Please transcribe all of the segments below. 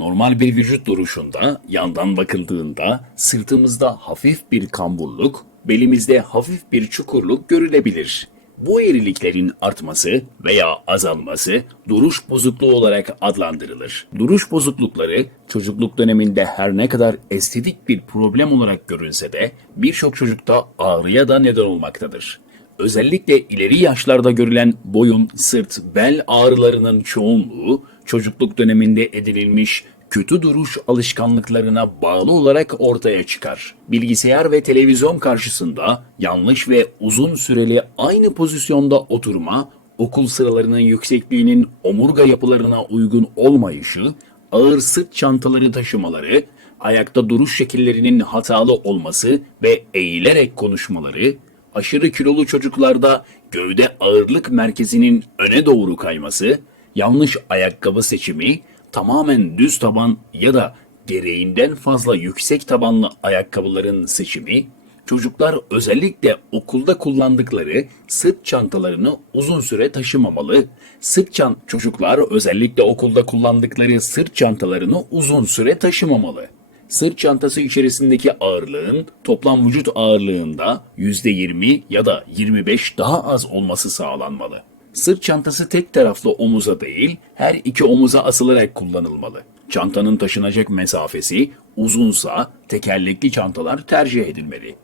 Normal bir vücut duruşunda, yandan bakıldığında sırtımızda hafif bir kamburluk, belimizde hafif bir çukurluk görülebilir. Bu eğriliklerin artması veya azalması duruş bozukluğu olarak adlandırılır. Duruş bozuklukları çocukluk döneminde her ne kadar estetik bir problem olarak görünse de birçok çocukta ağrıya da neden olmaktadır. Özellikle ileri yaşlarda görülen boyun, sırt, bel ağrılarının çoğunluğu çocukluk döneminde edinilmiş kötü duruş alışkanlıklarına bağlı olarak ortaya çıkar. Bilgisayar ve televizyon karşısında yanlış ve uzun süreli aynı pozisyonda oturma, okul sıralarının yüksekliğinin omurga yapılarına uygun olmayışı, ağır sırt çantaları taşımaları, ayakta duruş şekillerinin hatalı olması ve eğilerek konuşmaları, aşırı kilolu çocuklarda gövde ağırlık merkezinin öne doğru kayması, yanlış ayakkabı seçimi, tamamen düz taban ya da gereğinden fazla yüksek tabanlı ayakkabıların seçimi, çocuklar özellikle okulda kullandıkları sırt çantalarını uzun süre taşımamalı. Sırt çant çocuklar özellikle okulda kullandıkları sırt çantalarını uzun süre taşımamalı. Sırt çantası içerisindeki ağırlığın toplam vücut ağırlığında %20 ya da 25 daha az olması sağlanmalı. Sırt çantası tek taraflı omuza değil, her iki omuza asılarak kullanılmalı. Çantanın taşınacak mesafesi uzunsa tekerlekli çantalar tercih edilmeli.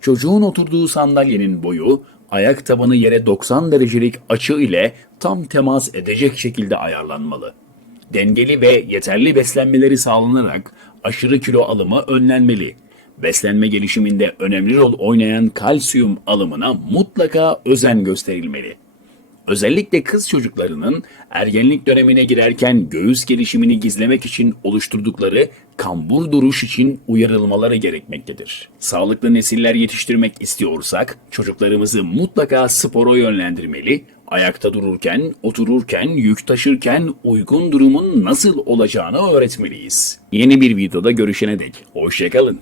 Çocuğun oturduğu sandalyenin boyu ayak tabanı yere 90 derecelik açı ile tam temas edecek şekilde ayarlanmalı. Dengeli ve yeterli beslenmeleri sağlanarak aşırı kilo alımı önlenmeli. Beslenme gelişiminde önemli rol oynayan kalsiyum alımına mutlaka özen gösterilmeli. Özellikle kız çocuklarının ergenlik dönemine girerken göğüs gelişimini gizlemek için oluşturdukları kambur duruş için uyarılmaları gerekmektedir. Sağlıklı nesiller yetiştirmek istiyorsak çocuklarımızı mutlaka spora yönlendirmeli, ayakta dururken, otururken, yük taşırken uygun durumun nasıl olacağını öğretmeliyiz. Yeni bir videoda görüşene dek hoşçakalın.